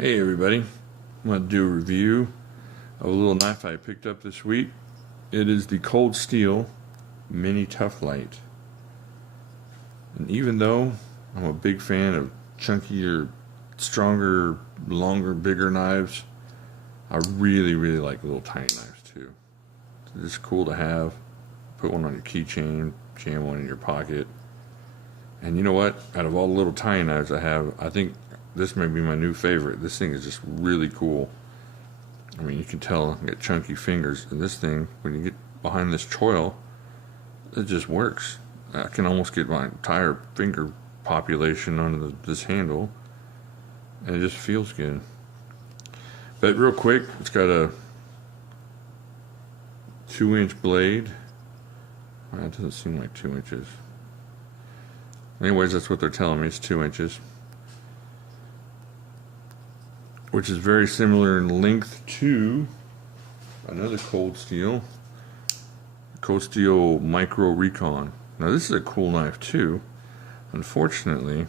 Hey everybody, I'm going to do a review of a little knife I picked up this week. It is the Cold Steel Mini Tuff Lite. And even though I'm a big fan of chunkier, stronger, longer, bigger knives, I really like little tiny knives too. It's just cool to have. Put one on your keychain, jam one in your pocket. And you know what? Out of all the little tiny knives I have, I think this may be my new favorite. This thing is just really cool. I mean, you can tell I got chunky fingers, and this thing, when you get behind this choil, it just works. I can almost get my entire finger population on this handle, and it just feels good. But real quick, it's got a 2-inch blade. That doesn't seem like 2 inches. Anyways, that's what they're telling me, it's 2 inches. Which is very similar in length to another Cold Steel Micro Recon. Now this is a cool knife too. Unfortunately,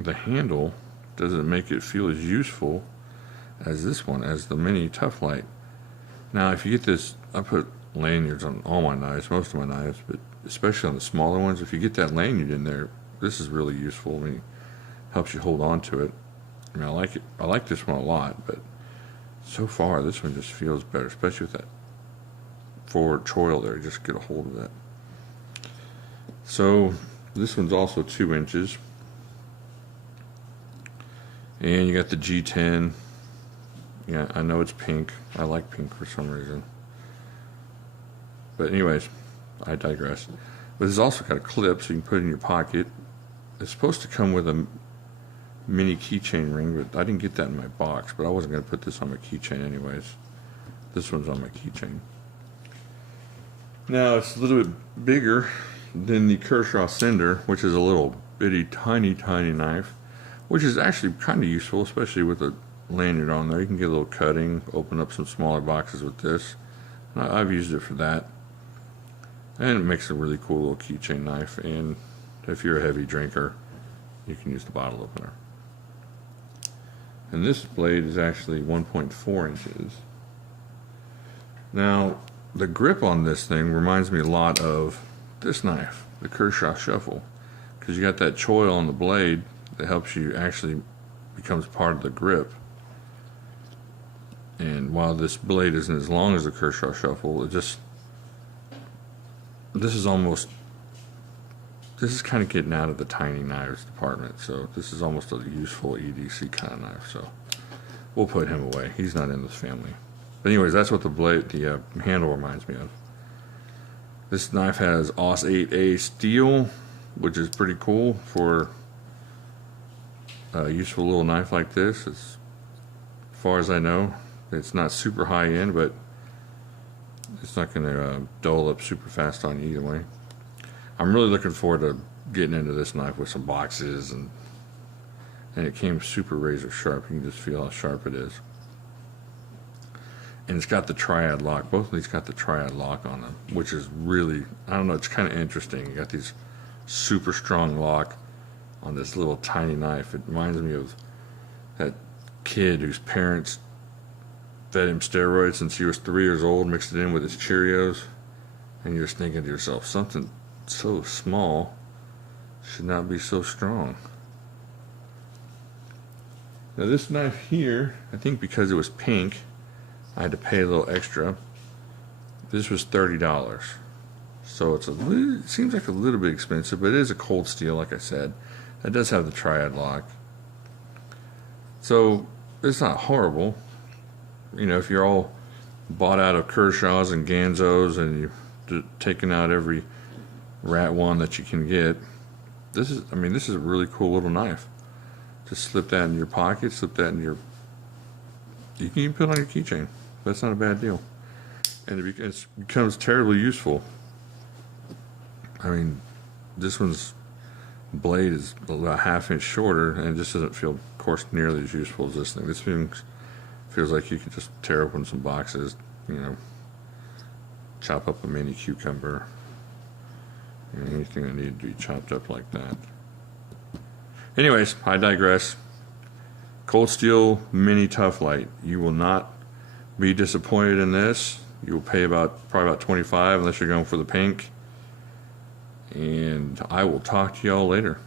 the handle doesn't make it feel as useful as this one, as the Mini Tuff Lite. Now if you get this, I put lanyards on all my knives, most of my knives, but especially on the smaller ones, if you get that lanyard in there, this is really useful. I mean, it helps you hold on to it. I mean, I like it. I like this one a lot, but so far this one just feels better, especially with that forward choil there. Just get a hold of that. So this one's also 2 inches, and you got the G10. Yeah, I know it's pink. I like pink for some reason. But anyways, I digress. But it's also got a clip, so you can put it in your pocket. It's supposed to come with a mini keychain ring, but I didn't get that in my box, but I wasn't going to put this on my keychain anyways. This one's on my keychain. Now it's a little bit bigger than the Kershaw Cinder, which is a little bitty tiny knife, which is actually kind of useful, especially with a lanyard on there. You can get a little cutting, open up some smaller boxes with this. And I've used it for that, and it makes a really cool little keychain knife. And if you're a heavy drinker, you can use the bottle opener. And this blade is actually 1.4 inches. Now, the grip on this thing reminds me a lot of this knife, the Kershaw Shuffle, because you got that choil on the blade that helps you, actually becomes part of the grip. And while this blade isn't as long as the Kershaw Shuffle, this is kind of getting out of the tiny knives department, so this is almost a useful EDC kind of knife, so we'll put him away. He's not in this family. But anyways, that's what the handle reminds me of. This knife has AUS 8A steel, which is pretty cool for a useful little knife like this. As far as I know, it's not super high end, but it's not going to dull up super fast on you either way. I'm really looking forward to getting into this knife with some boxes, and it came super razor sharp. You can just feel how sharp it is. And it's got the Triad lock. Both of these got the Triad lock on them, which is really, I don't know, it's kind of interesting. You got these super strong lock on this little tiny knife. It reminds me of that kid whose parents fed him steroids since he was 3 years old, mixed it in with his Cheerios, and you're just thinking to yourself, something so small should not be so strong. Now this knife here, I think because it was pink, I had to pay a little extra. This was $30, so it seems like a little bit expensive, but it is a Cold Steel, like I said. It does have the Triad lock, so it's not horrible. You know, if you're all bought out of Kershaws and Ganzos and you're taking out every rat one that you can get, this is a really cool little knife. Just slip that in your pocket, slip that in your, you can even put it on your keychain. That's not a bad deal. And it becomes terribly useful. I mean, this one's blade is about a ½ inch shorter, and it just doesn't feel, of course, nearly as useful as this thing. This thing feels like you could just tear open some boxes, you know, chop up a mini cucumber, anything that needed to be chopped up like that. Anyways, I digress. Cold Steel Mini Tuff Lite. You will not be disappointed in this. You'll pay probably about $25 unless you're going for the pink. And I will talk to y'all later.